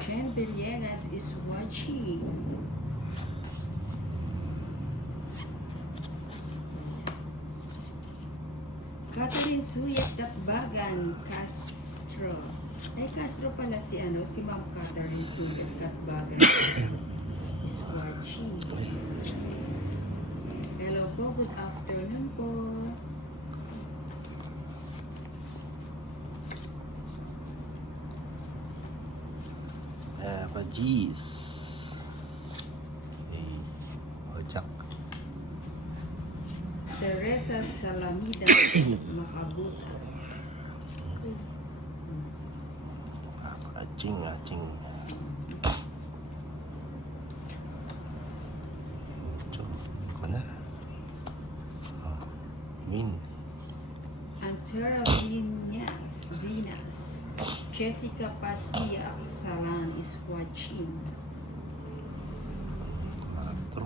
Chen Villegas is watching. Catherine Suyat Katbagan Castro. Castro pala si si Ma'am Catherine Suyat Katbagan is watching. Hello po, good afternoon po. Pajis. Ojak. Teresa Salamida Makabuta. Acing. Ko na. Win. Antera Venus. Jessica Pasia Salan is watching. 4.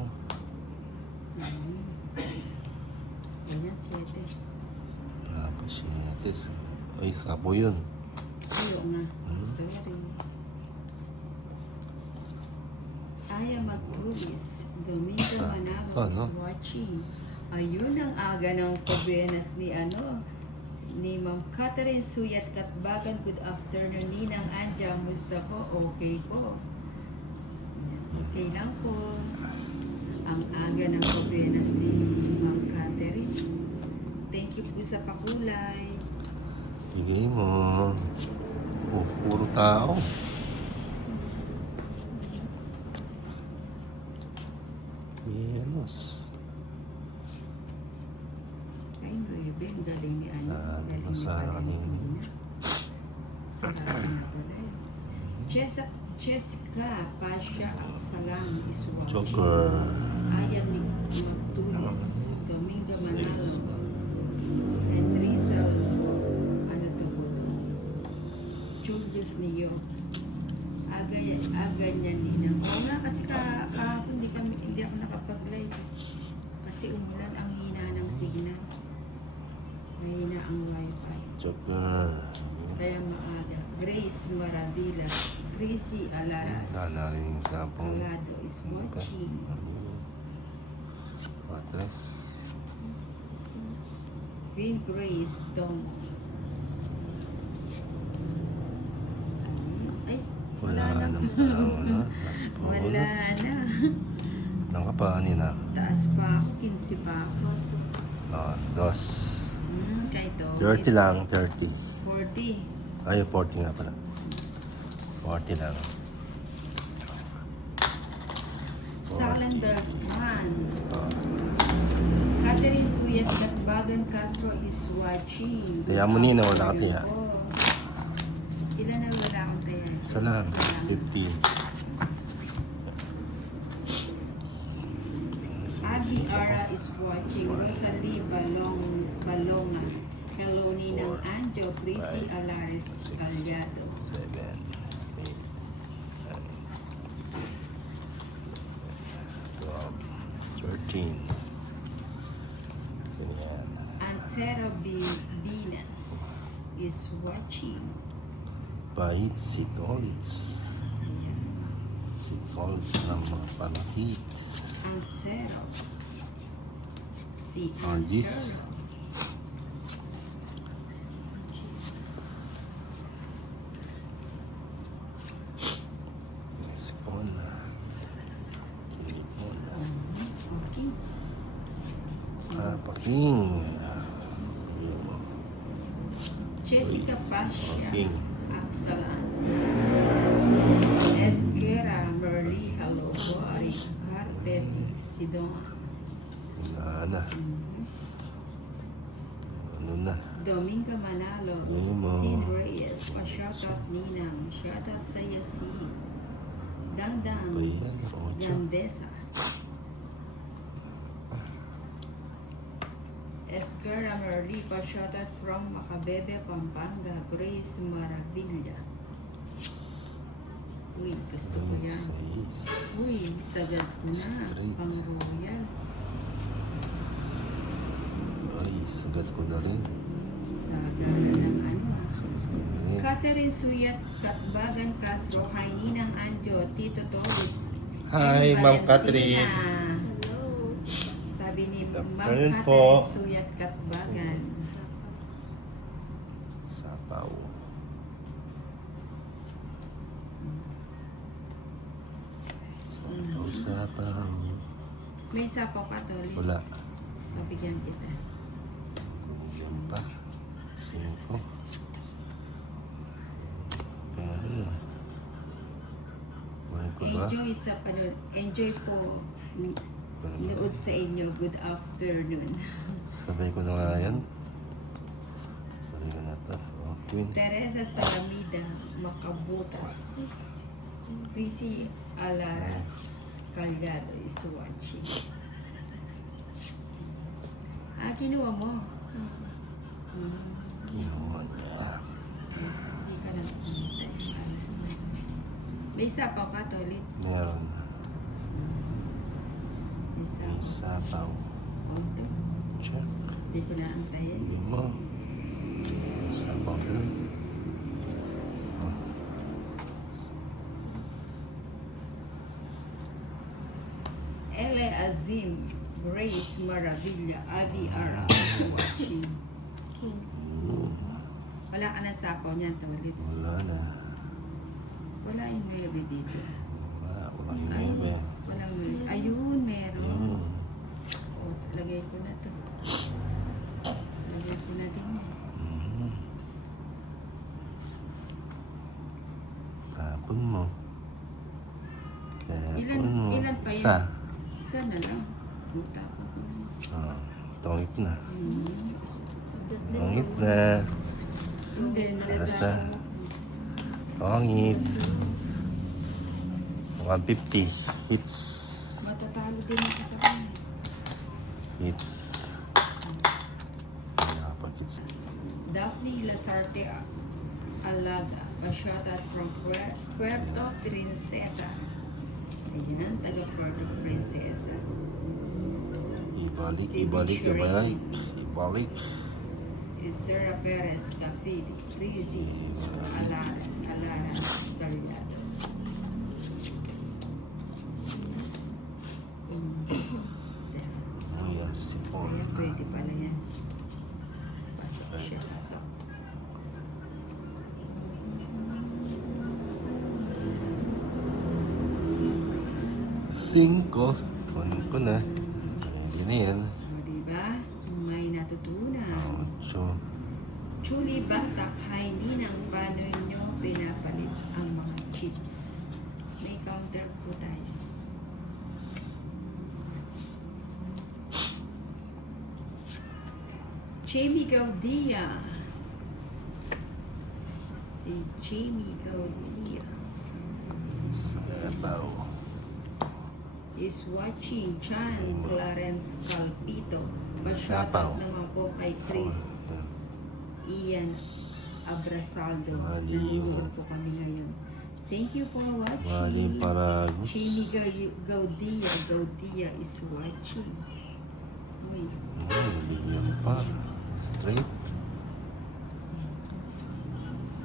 Ganyan, 7. Pasiyates. Ay, sabo yun. Ayo nga. Sorry. Aya Magtulis. Domingo Manalo is watching. Ayun ang aga ng Cobenas ni Ma'am Catherine Suyat Katbagan. Good afternoon, Ninang Anja. Musta po? Okay po. Okay lang po. Ang aga ng Cobenas ni Ma'am Catherine. Thank you po sa pakulay. Tigay mo. Puro tao. Menos. Ay, 9. Ang galing ni galing ni sa Valentina. Sarap na pala eh. Jessica Pasha at Salam is watching. Joker. Aya Magtulis. Domingo Manalo. And Rizal. Ano to po to? Chulgus niyo. Aga niya Ninang. Oo nga kasi kahapon hindi ako nakapag-live. Kasi umulan, ang hina ng signal. Mahina ang wifi. Joker. Kaya maaga. Grace Maravilla. Chrissy Alaras. Nanaring sa pong. Calado is watching. Patres. Queen Grace Dong. Ay, Wala na. nang asawa na. Wala na. Nang kapanin na. Taas pa ako, 15 pa ako. Dos. Kaya ito. 30 lang, 30. 40. Ay, 40 nga pala. 40 lang. Silent Beltran. Catherine Suyat Katbagan Castro is watching. Kaya mo Nina, wala ka tiya. Ilan na wala akong taya? Isa lang, 15. Abby Ara is watching. Rosalie Balonga. Hello, Ninang Anjo. Chrissy Alares Calyado. 7, 8, 9, 12, 13. Ganyan. Antero Venus is watching. Bahit si Tolitz. Si Tolitz ng mga panakit. Antero. Si Argis. Antero. Si Pona. Kinipona. Okay. Paking. Jessica Pasha. King. Aksalan. Esquera Merli. Hello po. Cardet. Sidon. Wala na. Ano na? Domingo Manalo. Mo. Sid Reyes. Pa-shoutout Ninang. Shoutout sa Yasi. Dangdang. Bayan. 8. Gandesa. Esquera Merli. Pa-shoutout from Macabebe, Pampanga. Grace Maravilla. Uy, gusto ko yan. 6. Uy, sagad na. Straight. Pang royal. Ay, sagat ko na rin. Sagad na ng Sagat ko na rin. Catherine Suyat, Katbagan Castro, Hi Ninang Anjo, Tito Torres. Hi, and Ma'am Valentina. Catherine. Hello. Sabi ni Good Ma'am afternoon Catherine po. Suyat, Katbagan. Sapaw. Sapaw. May sapaw ka, Toli? Wala. Mabigyan kita. Yan pa. 5. Pero, kumain ko ba? Enjoy sa panood. Enjoy po. Nood sa inyo. Good afternoon. Sabay ko na nga yan. Sabay ko na ito. Oh, Queen. Teresa Salamida, Makabutas. Rizzy Alaras, Calyado is watching. Kinuha mo. Kinuha niya. Hindi ka nang pumunta. May sapaw ka, Tolits. Meron. May May sapaw. sapaw. Onto. Check. Hindi ko na antayan. Hindi mo. May sapaw doon. Oh. Ele Azim, Grace Maravilla, Abby R. is watching. King. Wala ka ng sapaw niyan, Tolits. Wala na. Wala yung 9 dito. Walang Ay, nebe. walang 9. Ayun, meron. Hmm. O, lagay ko na to. Lagay ko na din yan. Hmm. Tapon mo. Tapon mo. Ilan pa yan? Isa. Isa na lang. Matapon ko na. Ah, tongit na. Hmm. Tongit na. Hindi, Basta. Tongit. 150 hits. matatalo din ako sa kanya. Hits. Kaya pag hits. Daphne Lasarte Alaga, a shoutout from Puerto Princesa. Ayan, taga Puerto Princesa. Ibalik, Si ibalik, Big ibalik. Ibalik. Sarah Perez Cafidi, Rizzy Alara, Calyado. Ayan si Paul. Ayan, pwede pala yan. Pasok siya, pasok. Cinco. Kunin ko na. Ready na yan. O, diba? May natutunan. 8. Chuli Batak, hindi nang paano nyo pinapalit ang mga chips. May counter po tayo. Jamie Gaudia. Si Jamie Gaudia Sabaw. is watching. Chan Clarence Calpito. Sapaw. Pa-shoutout naman po kay Chris Ian Abrasaldo. Mali. Nanonood po kami ngayon. Thank you for Maling watching. Paragus. Jamie Gaudia is watching. Uy, Bigyan pa. Straight.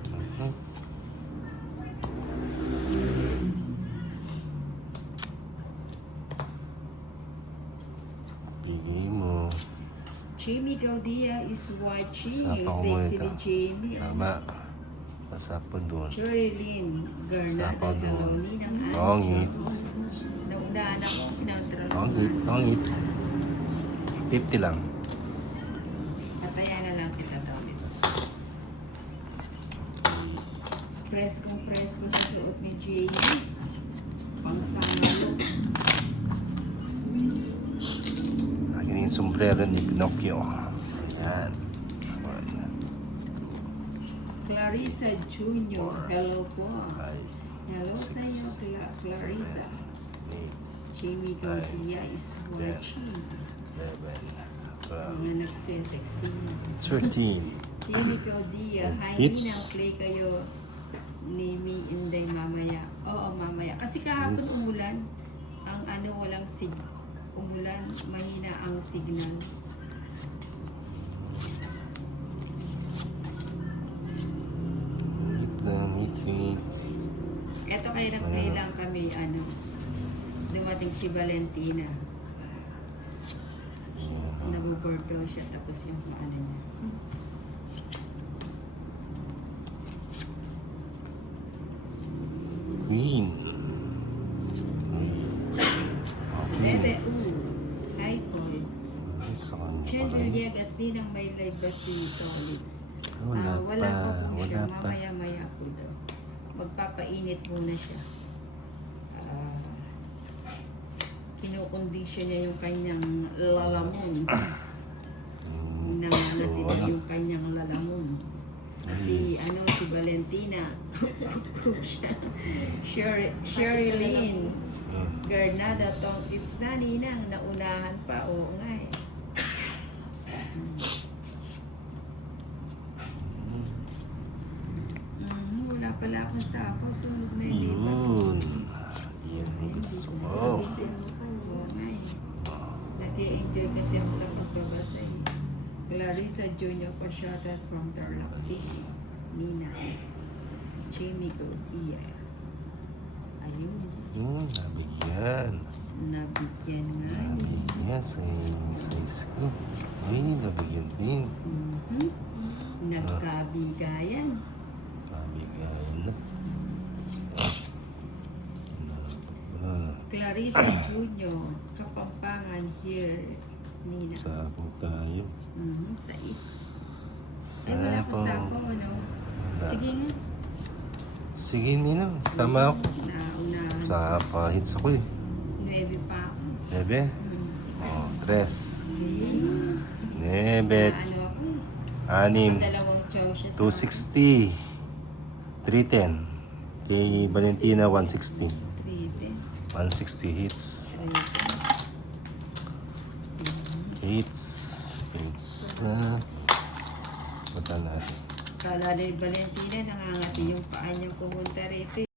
Mhm. Bigay mo. Jamie Gaudia is watching. Sapaw mo Sexy ito. ni Jamie. Tama. Pasapon doon. Cherilyn Garnada. Sapaw doon. Hello, Ninang Angie. Tongit. Naunahan ako. Pinantraluhan. Tongit. Tongit. 50 lang. Patayan na lang kita, Dalit. Presko sa suot ni Jamie. Pangsangalo. Akin yung sombrero ni Pinocchio. Ayan. Clarissa Jr. Hello po. 5, Hello sa iyo, Clarissa. 8, Jamie Gaudia is watching. 11, Mga nagsisexy. 13. Jamie Gaudia, hi Hits. Ninang, play kayo ni Mi Inday mamaya. Oo, mamaya. Kasi kahapon Hits. umulan. Ang ano, walang umulan, mahina ang signal. nag-pray lang kami, dumating si Valentina. Ayan. Nabubird daw siya, tapos yung niya. Queen. Bebe, Okay. Hi, Paul. Ay, sa kanya Chen pala yun. Villegas, di nang may live ba si Tolitz? Wala Wala pa. pa po siya. Wala pa. Mamaya-maya po daw. Magpapainit muna siya. Kinukondisyon niya yung kanyang lalamons. Na natira yung kanyang lalamon. Si Valentina. Sherilyn. Gernada tong it's na ninang naunahan pa. Oo nga eh. Wala pala akong sapaw. So may lipat. Yun. Yan ang gusto ko. Oo nga eh. Nag-i-enjoy kasi ako sa pagbabasa eh. Clarissa Junior pa shoutout from Tarlac City. Nina. Jamie Gaudia. Ayun. Nabigyan. Nabigyan nga eh. Nabigyan sa size ko. Ay, nabigyan din. Nagkabigayan. Nabigyan na. Clarissa Junior. Kapampangan here. Nina. Sapo tayo. Sais. Ay, wala ko Sapo. sapaw, ano? Sige nga. Sige, Ninang. Sama ako. Naunahan. Sa pahits ako eh. 9 pa ako. Bebe. Oh, 3. Okay. Nebet. Ano ako eh. 6. Dalawang chow siya sa 260. 310. Kay Valentina, 160. 310. 160 hits. Hits. Hits na. Punta natin. Kala ni Valentina, nangangati yung paa niyang pumunta rito.